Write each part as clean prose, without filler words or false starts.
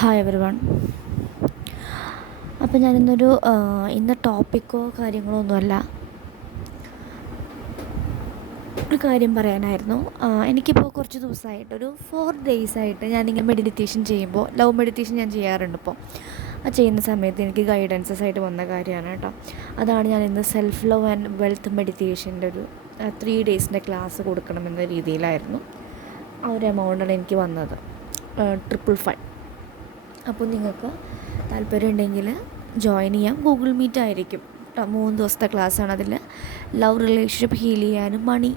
Hi every one. അപ്പോൾ ഞാനിന്നൊരു ഇന്ന് ടോപ്പിക്കോ കാര്യങ്ങളോ ഒന്നുമല്ല, ഒരു കാര്യം പറയാനായിരുന്നു. എനിക്കിപ്പോൾ കുറച്ച് ദിവസമായിട്ടൊരു 4 ഡേയ്സായിട്ട് ഞാനിങ്ങനെ മെഡിറ്റേഷൻ ചെയ്യുമ്പോൾ, ലവ് മെഡിറ്റേഷൻ ഞാൻ ചെയ്യാറുണ്ട്. ഇപ്പോൾ ആ ചെയ്യുന്ന സമയത്ത് എനിക്ക് ഗൈഡൻസസ് ആയിട്ട് വന്ന കാര്യമാണ് കേട്ടോ. അതാണ് ഞാൻ ഇന്ന് സെൽഫ് ലവ് ആൻഡ് വെൽത്ത് മെഡിറ്റേഷൻ്റെ ഒരു 3 ഡേയ്സിൻ്റെ ക്ലാസ് കൊടുക്കണമെന്ന രീതിയിലായിരുന്നു. ആ ഒരു എമൗണ്ടാണ് എനിക്ക് വന്നത്, 555. അപ്പോൾ നിങ്ങൾക്ക് താല്പര്യം ഉണ്ടെങ്കിൽ ജോയിൻ ചെയ്യാം. ഗൂഗിൾ മീറ്റ് ആയിരിക്കും കേട്ടോ. 3 ദിവസത്തെ ക്ലാസ്സാണ്. അതിൽ ലവ്, റിലേഷൻഷിപ്പ് ഹീൽ ചെയ്യാനും മണി,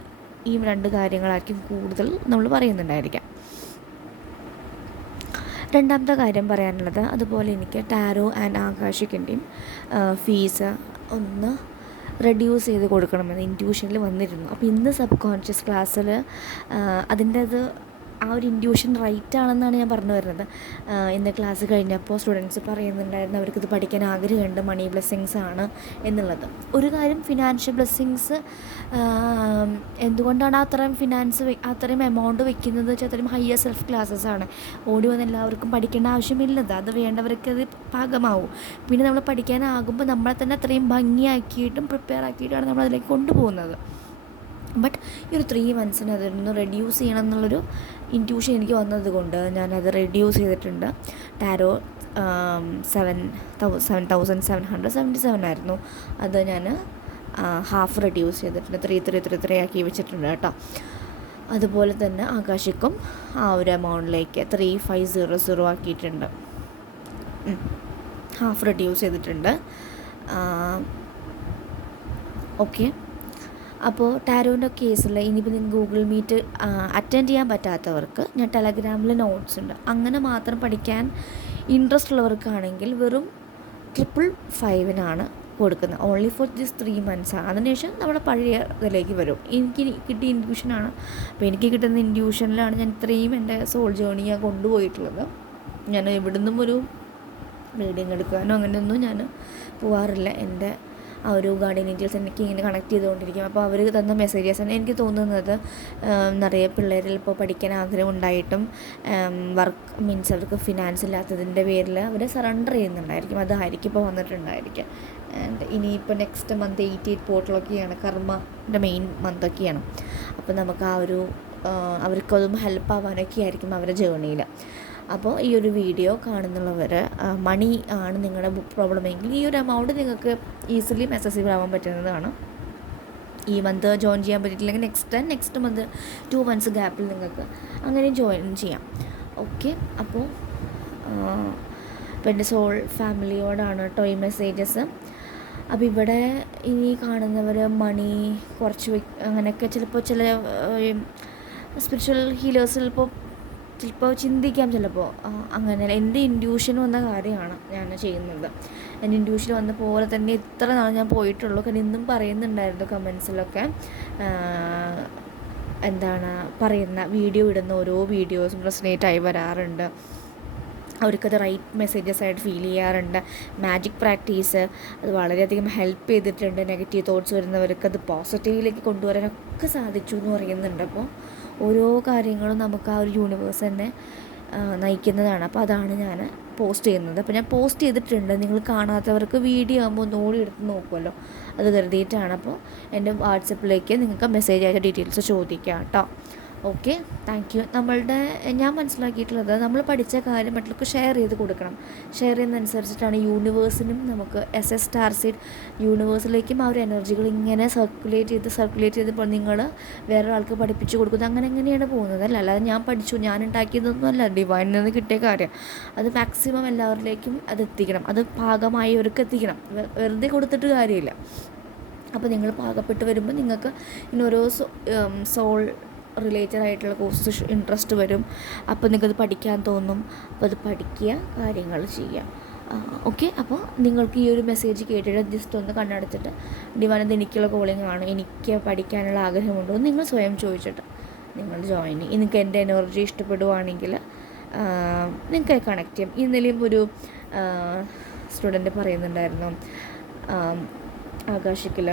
ഈ 2 കാര്യങ്ങളായിരിക്കും കൂടുതൽ നമ്മൾ പറയുന്നുണ്ടായിരിക്കാം. രണ്ടാമത്തെ കാര്യം പറയാനുള്ളത്, അതുപോലെ എനിക്ക് ടാരോ ആൻഡ് ആകാശിക്കിൻ്റെയും ഫീസ് ഒന്ന് റെഡ്യൂസ് ചെയ്ത് കൊടുക്കണമെന്ന് ഇൻറ്റ്യൂഷനിൽ വന്നിരുന്നു. അപ്പോൾ ഇന്ന് സബ് കോൺഷ്യസ് ക്ലാസ്സിൽ അതിൻ്റെ ആ ഒരു ഇൻറ്റ്യൂഷൻ റൈറ്റ് ആണെന്നാണ് ഞാൻ പറഞ്ഞു വരുന്നത്. ഇന്ന് ക്ലാസ് കഴിഞ്ഞപ്പോൾ സ്റ്റുഡൻസ് പറയുന്നുണ്ടായിരുന്നു അവർക്കിത് പഠിക്കാൻ ആഗ്രഹമുണ്ട്, മണി ബ്ലെസ്സിങ്സ് ആണ് എന്നുള്ളത്. ഒരു കാര്യം, ഫിനാൻഷ്യൽ ബ്ലെസ്സിങ്സ് എന്തുകൊണ്ടാണ് അത്രയും എമൗണ്ട് വെക്കുന്നത് വെച്ചാൽ അത്രയും ഹയർ സെൽഫ് ക്ലാസ്സസ് ആണ്. ഓടി വന്ന് എല്ലാവർക്കും പഠിക്കേണ്ട ആവശ്യമില്ലത്, അത് വേണ്ടവർക്ക് അത് പാകമാവും. പിന്നെ നമ്മൾ പഠിക്കാനാകുമ്പോൾ നമ്മളെ തന്നെ അത്രയും ഭംഗിയാക്കിയിട്ടും പ്രിപ്പയർ ആക്കിയിട്ടാണ് നമ്മളതിലേക്ക് കൊണ്ടുപോകുന്നത്. ബട്ട് ഈ ഒരു 3 മന്ത്സിന് അതൊന്ന് റെഡ്യൂസ് ചെയ്യണം എന്നുള്ളൊരു ഇൻറ്റ്യൂഷൻ എനിക്ക് വന്നതുകൊണ്ട് ഞാനത് റെഡ്യൂസ് ചെയ്തിട്ടുണ്ട്. ടാരോ 7,777 ആയിരുന്നു, അത് ഞാൻ ഹാഫ് റെഡ്യൂസ് ചെയ്തിട്ടുണ്ട്, 3 ആക്കി വെച്ചിട്ടുണ്ട് കേട്ടോ. അതുപോലെ തന്നെ ആകാശിക്കും ആ ഒരു എമൗണ്ടിലേക്ക് 3500 ആക്കിയിട്ടുണ്ട്, ഹാഫ് റെഡ്യൂസ് ചെയ്തിട്ടുണ്ട്. ഓക്കെ. അപ്പോൾ ടാരോൻ്റെ കേസിൽ ഇനിയിപ്പോൾ നിങ്ങൾക്ക് ഗൂഗിൾ മീറ്റ് അറ്റൻഡ് ചെയ്യാൻ പറ്റാത്തവർക്ക് ഞാൻ ടെലഗ്രാമിൽ നോട്ട്സ് ഉണ്ട്. അങ്ങനെ മാത്രം പഠിക്കാൻ ഇൻട്രസ്റ്റ് ഉള്ളവർക്കാണെങ്കിൽ വെറും 555 കൊടുക്കുന്നത്. Only for this 3 മന്ത്സാണ്. അതിനുശേഷം നമ്മുടെ പഴയ ഇതിലേക്ക് വരും. എനിക്ക് കിട്ടിയ ഇൻഡ്യൂഷനാണ്. അപ്പോൾ എനിക്ക് കിട്ടുന്ന ഇൻഡ്യൂഷനിലാണ് ഞാൻ ഇത്രയും എൻ്റെ സോൾ ജേണിയെ കൊണ്ടുപോയിട്ടുള്ളത്. ഞാൻ എവിടുന്നും ഒരു റീഡിങ് എടുക്കാനോ അങ്ങനെയൊന്നും ഞാൻ പോകാറില്ല. എൻ്റെ ആ ഒരു ഗാർഡിയൻ ഏഞ്ചൽസ് എനിക്ക് ഇങ്ങനെ കണക്ട് ചെയ്തുകൊണ്ടിരിക്കും. അപ്പോൾ അവർ തന്ന മെസ്സേജസാണ് എനിക്ക് തോന്നുന്നത്. നിറയെ പിള്ളേരിൽ ഇപ്പോൾ പഠിക്കാൻ ആഗ്രഹം ഉണ്ടായിട്ടും വർക്ക് മീൻസ് അവർക്ക് ഫിനാൻസ് ഇല്ലാത്തതിൻ്റെ പേരിൽ അവർ സറണ്ടർ ചെയ്യുന്നുണ്ടായിരിക്കും. അതായിരിക്കും ഇപ്പോൾ വന്നിട്ടുണ്ടായിരിക്കും. ആൻഡ് ഇനിയിപ്പോൾ നെക്സ്റ്റ് മന്ത് 88 പോർട്ടലൊക്കെയാണ്, കർമ്മൻ്റെ മെയിൻ മന്തൊക്കെയാണ്. അപ്പോൾ നമുക്ക് ആ ഒരു അവർക്കതും ഹെൽപ്പ് ആവാനൊക്കെ ആയിരിക്കും അവരുടെ ജേണിയിൽ. അപ്പോൾ ഈ ഒരു വീഡിയോ കാണുന്നുള്ളവർ, മണി ആണ് നിങ്ങളുടെ പ്രോബ്ലം എങ്കിൽ ഈ ഒരു എമൗണ്ട് നിങ്ങൾക്ക് ഈസിലി അക്സസിബിൾ ആവാൻ പറ്റുന്നതാണ്. ഈ മന്ത് ജോയിൻ ചെയ്യാൻ പറ്റിയിട്ടില്ലെങ്കിൽ നെക്സ്റ്റ് മന്ത് 2 മന്ത്സ് ഗ്യാപ്പിൽ നിങ്ങൾക്ക് അങ്ങനെയും ജോയിൻ ചെയ്യാം. ഓക്കെ. അപ്പോൾ എൻ്റെ സോൾ ഫാമിലിയോടാണ് കേട്ടോ ഈ മെസ്സേജസ്. അപ്പോൾ ഇവിടെ ഇനി കാണുന്നവർ മണി കുറച്ച് അങ്ങനെയൊക്കെ ചിലപ്പോൾ ചില സ്പിരിച്വൽ ഹീലേഴ്സ് ചിലപ്പോൾ ചിന്തിക്കാം, ചിലപ്പോൾ അങ്ങനെ എൻ്റെ ഇൻഡ്യൂഷൻ വന്ന കാര്യമാണ് ഞാൻ ചെയ്യുന്നത്. എൻ്റെ ഇൻഡ്യൂഷൻ വന്ന പോലെ തന്നെ ഇത്ര നാൾ ഞാൻ പോയിട്ടുള്ളൂ. കാരണം ഇന്നും പറയുന്നുണ്ടായിരുന്നു കമൻസിലൊക്കെ, എന്താണ് പറയുന്ന വീഡിയോ ഇടുന്ന ഓരോ വീഡിയോസും റെസൊനേറ്റായി വരാറുണ്ട്. അവർക്കത് റൈറ്റ് മെസ്സേജസ് ആയിട്ട് ഫീൽ ചെയ്യാറുണ്ട്. മാജിക് പ്രാക്ടീസ് അത് വളരെയധികം ഹെൽപ്പ് ചെയ്തിട്ടുണ്ട്. നെഗറ്റീവ് തോട്ട്സ് വരുന്നവർക്ക് അത് പോസിറ്റീവിലേക്ക് കൊണ്ടുവരാനൊക്കെ സാധിച്ചു എന്ന് പറയുന്നുണ്ട്. അപ്പോൾ ഓരോ കാര്യങ്ങളും നമുക്ക് ആ ഒരു യൂണിവേഴ്സ് തന്നെ നയിക്കുന്നതാണ്. അപ്പോൾ അതാണ് ഞാൻ പോസ്റ്റ് ചെയ്യുന്നത്. അപ്പോൾ ഞാൻ പോസ്റ്റ് ചെയ്തിട്ടുണ്ട്. നിങ്ങൾ കാണാത്തവർക്ക് വീഡിയോ ആകുമ്പോൾ ഒന്നുകൂടി എടുത്ത് നോക്കുമല്ലോ, അത് കരുതിയിട്ടാണ്. അപ്പോൾ എൻ്റെ വാട്സപ്പിലേക്ക് നിങ്ങൾക്ക് മെസ്സേജ് അയച്ച ഡീറ്റെയിൽസ് ചോദിക്കാം കേട്ടോ. Okay, thank you. ഞാൻ മനസ്സിലാക്കിയിട്ടുള്ളത്, നമ്മൾ പഠിച്ച കാര്യം മറ്റുള്ളവർക്ക് ഷെയർ ചെയ്ത് കൊടുക്കണം. ഷെയർ ചെയ്യുന്നതനുസരിച്ചിട്ടാണ് യൂണിവേഴ്സിനും നമുക്ക് സ്റ്റാർ സീഡ് യൂണിവേഴ്സിലേക്കും ആ ഒരു എനർജികൾ ഇങ്ങനെ സർക്കുലേറ്റ് ചെയ്തപ്പോൾ നിങ്ങൾ വേറെ ആൾക്ക് പഠിപ്പിച്ചു കൊടുക്കുന്നത് അങ്ങനെയാണ് പോകുന്നത്. അല്ലാതെ ഞാൻ പഠിച്ചു, ഞാൻ ഉണ്ടാക്കിയതൊന്നുമല്ല, ഡിവൈനിൽ നിന്ന് കിട്ടിയ കാര്യം. അത് മാക്സിമം എല്ലാവരിലേക്കും അത് എത്തിക്കണം, അത് പാകമായവർക്ക് എത്തിക്കണം. വെറുതെ കൊടുത്തിട്ട് കാര്യമില്ല. അപ്പോൾ നിങ്ങൾ പാകപ്പെട്ട് വരുമ്പോൾ നിങ്ങൾക്ക് ഇങ്ങനെ ഓരോ സോൾ റിലേറ്റഡ് ആയിട്ടുള്ള കോഴ്സസ് ഇൻട്രസ്റ്റ് വരും. അപ്പോൾ നിങ്ങൾക്കത് പഠിക്കാൻ തോന്നും. അപ്പോൾ അത് പഠിക്കുക, കാര്യങ്ങൾ ചെയ്യുക. ഓക്കെ. അപ്പോൾ നിങ്ങൾക്ക് ഈ ഒരു മെസ്സേജ് കേട്ടിട്ട് ജസ്റ്റ് ഒന്ന് കണ്ണടച്ചിട്ട് ഡിവൈൻ എനിക്കുള്ള കോളിംഗ് ആണ്, എനിക്ക് പഠിക്കാനുള്ള ആഗ്രഹമുണ്ടോ എന്ന് നിങ്ങൾ സ്വയം ചോദിച്ചിട്ട് നിങ്ങൾ ജോയിൻ ചെയ്യും. നിങ്ങൾക്ക് എൻ്റെ എനർജി ഇഷ്ടപ്പെടുവാണെങ്കിൽ നിങ്ങൾക്ക് കണക്ട് ചെയ്യാം. ഇന്നലെയും ഒരു സ്റ്റുഡൻറ്റ് പറയുന്നുണ്ടായിരുന്നു, ആകാശിക്കിൽ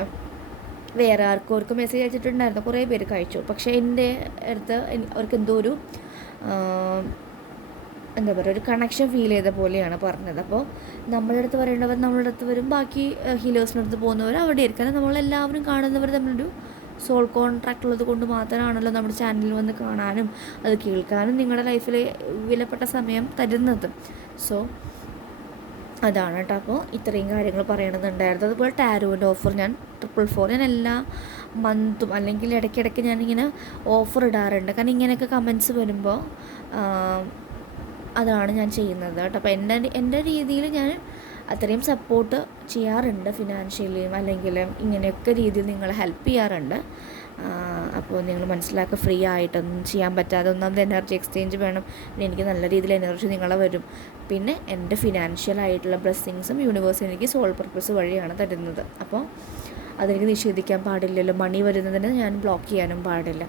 വേറെ അവർക്ക് മെസ്സേജ് അയച്ചിട്ടുണ്ടായിരുന്നു, കുറേ പേര് കഴിച്ചു. പക്ഷേ എൻ്റെ അടുത്ത് അവർക്ക് എന്തോ ഒരു എന്താ പറയുക, ഒരു കണക്ഷൻ ഫീൽ ചെയ്ത പോലെയാണ് പറഞ്ഞത്. അപ്പോൾ നമ്മളുടെ അടുത്ത് വരേണ്ടവർ നമ്മളുടെ അടുത്ത് വരും, ബാക്കി ഹീലേഴ്സിൻ്റെ അടുത്ത് പോകുന്നവർ അവിടെ ആയിരിക്കും. കാരണം നമ്മളെല്ലാവരും കാണുന്നവർ തമ്മിലൊരു സോൾ കോൺട്രാക്റ്റ് ഉള്ളത് കൊണ്ട് മാത്രമാണല്ലോ നമ്മുടെ ചാനലിൽ വന്ന് കാണാനും അത് കേൾക്കാനും നിങ്ങളുടെ ലൈഫിൽ വിലപ്പെട്ട സമയം തരുന്നത്. സോ അതാണ് കേട്ടോ. അപ്പോൾ ഇത്രയും കാര്യങ്ങൾ പറയണമെന്നുണ്ടായിരുന്നു. അതുപോലെ ടാരോൻ്റെ ഓഫർ ഞാൻ 444 ഞാൻ എല്ലാ മന്തും അല്ലെങ്കിൽ ഇടയ്ക്കിടയ്ക്ക് ഞാനിങ്ങനെ ഓഫർ ഇടാറുണ്ട്. കാരണം ഇങ്ങനെയൊക്കെ കമൻസ് വരുമ്പോൾ അതാണ് ഞാൻ ചെയ്യുന്നത് കേട്ടോ. അപ്പോൾ എൻ്റെ രീതിയിൽ ഞാൻ അത്രയും സപ്പോർട്ട് ചെയ്യാറുണ്ട്, ഫിനാൻഷ്യലിയും അല്ലെങ്കിൽ ഇങ്ങനെയൊക്കെ രീതിയിൽ നിങ്ങളെ ഹെൽപ്പ് ചെയ്യാറുണ്ട്. അപ്പോൾ നിങ്ങൾ മനസ്സിലാക്കുക, ഫ്രീ ആയിട്ടൊന്നും ചെയ്യാൻ പറ്റാതെ ഒന്നാമത് എനർജി എക്സ്ചേഞ്ച് വേണം. പിന്നെ എനിക്ക് നല്ല രീതിയിൽ എനർജി നിങ്ങളെ വരും. പിന്നെ എൻ്റെ ഫിനാൻഷ്യലായിട്ടുള്ള ബ്ലെസ്സിങ്സും യൂണിവേഴ്സ് എനിക്ക് സോൾ പർപ്പസ് വഴിയാണ് തരുന്നത്. അപ്പോൾ അതെനിക്ക് നിഷേധിക്കാൻ പാടില്ലല്ലോ. മണി വരുന്നതിന് ഞാൻ ബ്ലോക്ക് ചെയ്യാനും പാടില്ല.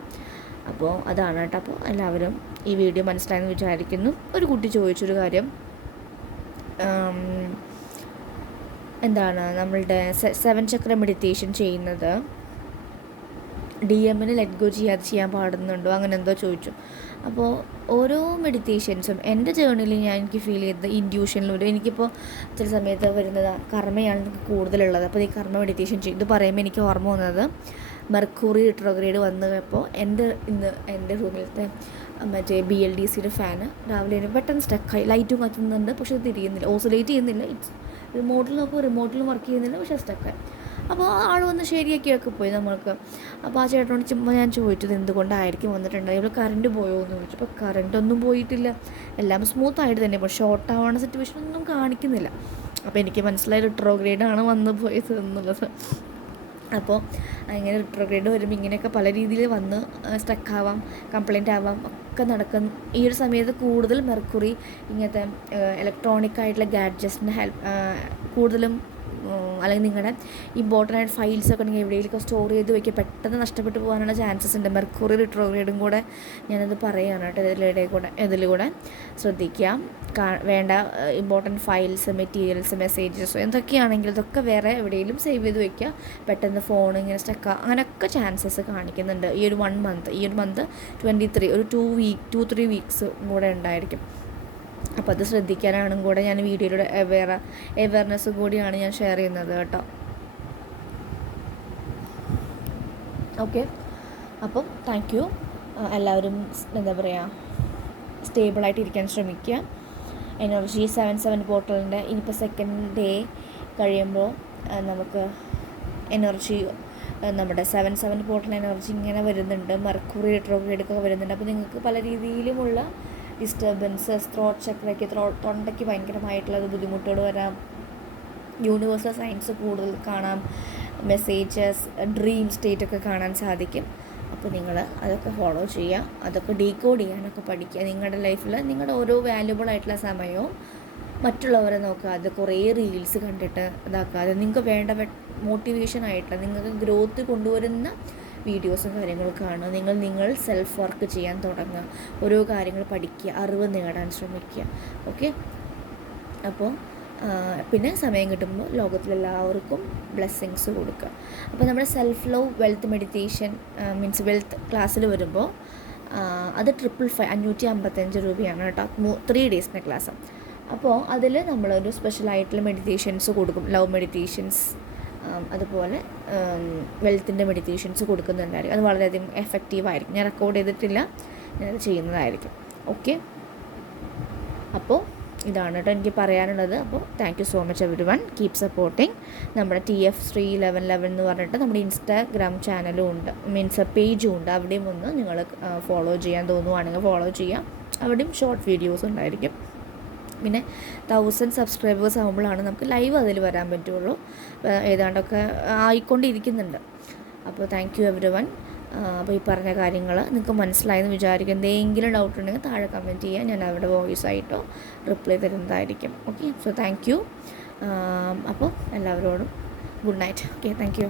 അപ്പോൾ അതാണ് കേട്ടോ. അപ്പോൾ എല്ലാവരും ഈ വീഡിയോ മനസ്സിലായെന്ന് വിചാരിക്കുന്നു. ഒരു കുട്ടി ചോദിച്ചൊരു കാര്യം, എന്താണ് നമ്മളുടെ 7 ചക്ര മെഡിറ്റേഷൻ ചെയ്യുന്നത് DM ലെറ്റ് ഗോ ചെയ്യാൻ പാടുന്നുണ്ടോ, അങ്ങനെ എന്തോ ചോദിച്ചു. അപ്പോൾ ഓരോ മെഡിറ്റേഷൻസും എൻ്റെ ജേർണിയിൽ എനിക്ക് ഫീൽ ചെയ്തത് ഇൻഡ്യൂഷനിലൂടെ എനിക്കിപ്പോൾ ചില സമയത്ത് വരുന്നത് കർമ്മയാണ് എനിക്ക് കൂടുതലുള്ളത്. അപ്പോൾ ഈ കർമ്മ മെഡിറ്റേഷൻ ചെയ്ത് പറയുമ്പോൾ എനിക്ക് ഓർമ്മ വന്നത് മെർക്കുറി റിട്രോഗ്രേഡ് വന്നപ്പോൾ എൻ്റെ റൂമിലത്തെ മറ്റേ BLDCയുടെ ഫാന് രാവിലെ പെട്ടെന്ന് സ്റ്റക്കായി. ലൈറ്റും കത്തുന്നുണ്ട്, പക്ഷെ അത് തിരിയുന്നില്ല, ഓസിലേറ്റ് ചെയ്യുന്നില്ല. റിമോട്ടിൽ നോക്കുമ്പോൾ റിമോട്ടിലും വർക്ക് ചെയ്യുന്നില്ല, പക്ഷേ സ്റ്റക്കായി. അപ്പോൾ ആൾ വന്ന് ശരിയാക്കിയൊക്കെ പോയി നമ്മൾക്ക്. അപ്പോൾ ആ ചേട്ടനോട് ചുമ്മാ ഞാൻ ചോദിച്ചത് എന്തുകൊണ്ടായിരിക്കും വന്നിട്ടുണ്ടായി, ഇവിടെ കറണ്ട് പോയോ എന്ന് ചോദിച്ചു. അപ്പോൾ കറണ്ടൊന്നും പോയിട്ടില്ല, എല്ലാം സ്മൂത്തായിട്ട് തന്നെ. ഇപ്പോൾ ഷോർട്ട് ആവുന്ന സിറ്റുവേഷൻ ഒന്നും കാണിക്കുന്നില്ല. അപ്പോൾ എനിക്ക് മനസ്സിലായി റിട്രോഗ്രേഡാണ് വന്ന് പോയത് എന്നുള്ളത്. അപ്പോൾ ഇങ്ങനെ റിട്രോഗ്രേഡ് വരുമ്പോൾ ഇങ്ങനെയൊക്കെ പല രീതിയിൽ വന്ന് സ്റ്റക്കാവാം, കംപ്ലൈൻ്റ് ആവാം, ഒക്കെ നടക്കും. ഈ ഒരു സമയത്ത് കൂടുതൽ മെർക്കുറി ഇങ്ങനത്തെ ഇലക്ട്രോണിക് ആയിട്ടുള്ള ഗാഡ്ജറ്റ്സിൻ്റെ കൂടുതലും അല്ലെങ്കിൽ നിങ്ങളുടെ ഇമ്പോർട്ടൻ്റ് ആയിട്ട് ഫയൽസൊക്കെ ഉണ്ടെങ്കിൽ എവിടെയെങ്കിലും സ്റ്റോർ ചെയ്ത് വയ്ക്കുക, പെട്ടെന്ന് നഷ്ടപ്പെട്ടു പോകാനുള്ള ചാൻസസ് ഉണ്ട്. മെർക്കുറി റിട്രോഗ്രേഡും കൂടെ ഞാനത് പറയുകയാണ് കേട്ടോ. ഇതിലൂടെ ശ്രദ്ധിക്കാം. വേണ്ട ഇമ്പോർട്ടൻറ്റ് ഫയൽസ്, മെറ്റീരിയൽസ്, മെസ്സേജസ് എന്തൊക്കെയാണെങ്കിലും ഇതൊക്കെ വേറെ എവിടെയെങ്കിലും സേവ് ചെയ്ത് വയ്ക്കുക. പെട്ടെന്ന് ഫോൺ ഇങ്ങനെ സ്റ്റക്ക് അങ്ങനെയൊക്കെ ചാൻസസ് കാണിക്കുന്നുണ്ട്. ഈ ഒരു മന്ത് 23 ഒരു 2-3 വീക്സ് കൂടെ ഉണ്ടായിരിക്കും. അപ്പോൾ അത് ശ്രദ്ധിക്കാനാണ് കൂടെ ഞാൻ വീഡിയോയിലൂടെ അവയർനെസ് കൂടിയാണ് ഞാൻ ഷെയർ ചെയ്യുന്നത് കേട്ടോ. ഓക്കെ, അപ്പം താങ്ക് യു. എല്ലാവരും എന്താ പറയുക, സ്റ്റേബിളായിട്ട് ഇരിക്കാൻ ശ്രമിക്കുക. എനർജി 7 പോർട്ടലിൻ്റെ ഇനിയിപ്പോൾ സെക്കൻഡ് ഡേ കഴിയുമ്പോൾ നമുക്ക് എനർജി നമ്മുടെ 7 പോർട്ടൽ എനർജി ഇങ്ങനെ വരുന്നുണ്ട്. മെർക്കുറി റിട്രോഗ്രേഡൊക്കെ വരുന്നുണ്ട്. അപ്പോൾ നിങ്ങൾക്ക് പല രീതിയിലുമുള്ള ഡിസ്റ്റർബൻസസ്, ത്രോട്ട് ചക്രയ്ക്ക് തൊണ്ടയ്ക്ക് ഭയങ്കരമായിട്ടുള്ള ബുദ്ധിമുട്ടുകൾ വരാം. യൂണിവേഴ്സൽ സയൻസ് കൂടുതൽ കാണാം, മെസ്സേജസ്, ഡ്രീം സ്റ്റേറ്റൊക്കെ കാണാൻ സാധിക്കും. അപ്പോൾ നിങ്ങൾ അതൊക്കെ ഫോളോ ചെയ്യുക, അതൊക്കെ ഡീകോഡ് ചെയ്യാനൊക്കെ പഠിക്കുക. നിങ്ങളുടെ ലൈഫിൽ നിങ്ങളുടെ ഓരോ വാല്യുബിൾ ആയിട്ടുള്ള സമയവും മറ്റുള്ളവരെ നോക്കാതെ കുറേ റീൽസ് കണ്ടിട്ട് ഇതാക്കാതെ നിങ്ങൾക്ക് വേണ്ട മോട്ടിവേഷനായിട്ടുള്ള നിങ്ങൾക്ക് ഗ്രോത്ത് കൊണ്ടുവരുന്ന വീഡിയോസും കാര്യങ്ങളും കാണുക. നിങ്ങൾ സെൽഫ് വർക്ക് ചെയ്യാൻ തുടങ്ങുക, ഓരോ കാര്യങ്ങൾ പഠിക്കുക, അറിവ് നേടാൻ ശ്രമിക്കുക. ഓക്കെ, അപ്പോൾ പിന്നെ സമയം കിട്ടുമ്പോൾ ലോകത്തിലെല്ലാവർക്കും ബ്ലെസ്സിങ്സ് കൊടുക്കുക. അപ്പോൾ നമ്മുടെ self love wealth meditation means wealth ക്ലാസ്സിൽ വരുമ്പോൾ അത് 555 രൂപയാണ് കേട്ടോ. 3 ഡേയ്സിൻ്റെ ക്ലാസ്. അപ്പോൾ അതിൽ നമ്മളൊരു സ്പെഷ്യലായിട്ടുള്ള മെഡിറ്റേഷൻസ് കൊടുക്കും, ലവ് മെഡിറ്റേഷൻസ്, അതുപോലെ വെൽത്തിൻ്റെ മെഡിറ്റേഷൻസ് കൊടുക്കുന്നുണ്ടായിരിക്കും. അത് വളരെയധികം എഫക്റ്റീവായിരിക്കും. ഞാൻ റെക്കോർഡ് ചെയ്തിട്ടില്ല, ഞാനത് ചെയ്യുന്നതായിരിക്കും. ഓക്കെ, അപ്പോൾ ഇതാണ് കേട്ടോ എനിക്ക് പറയാനുള്ളത്. അപ്പോൾ thank you so much everyone, keep supporting. നമ്മുടെ TF Sri 1111 എന്ന് പറഞ്ഞിട്ട് നമ്മുടെ ഇൻസ്റ്റാഗ്രാം ചാനലും ഉണ്ട്, മീൻസ് പേജും ഉണ്ട്. അവിടെയും ഒന്ന് നിങ്ങൾ ഫോളോ ചെയ്യാൻ തോന്നുവാണെങ്കിൽ ഫോളോ ചെയ്യാം. അവിടെയും ഷോർട്ട് വീഡിയോസ് ഉണ്ടായിരിക്കും. പിന്നെ 1000 സബ്സ്ക്രൈബേഴ്സ് ആകുമ്പോഴാണ് നമുക്ക് ലൈവ് അതിൽ വരാൻ പറ്റുള്ളൂ. ഏതാണ്ടൊക്കെ ആയിക്കൊണ്ടിരിക്കുന്നുണ്ട്. അപ്പോൾ താങ്ക് യു എവരിവൺ. അപ്പോൾ ഈ പറഞ്ഞ കാര്യങ്ങൾ നിങ്ങൾക്ക് മനസ്സിലായെന്ന് വിചാരിക്കും. എന്തെങ്കിലും ഡൗട്ട് ഉണ്ടെങ്കിൽ താഴെ കമൻറ്റ് ചെയ്യുക, ഞാൻ അവിടെ വോയിസ് ആയിട്ടോ റിപ്ലൈ തരുന്നതായിരിക്കും. Okay, so thank you. അപ്പോൾ എല്ലാവരോടും good night. Okay, thank you.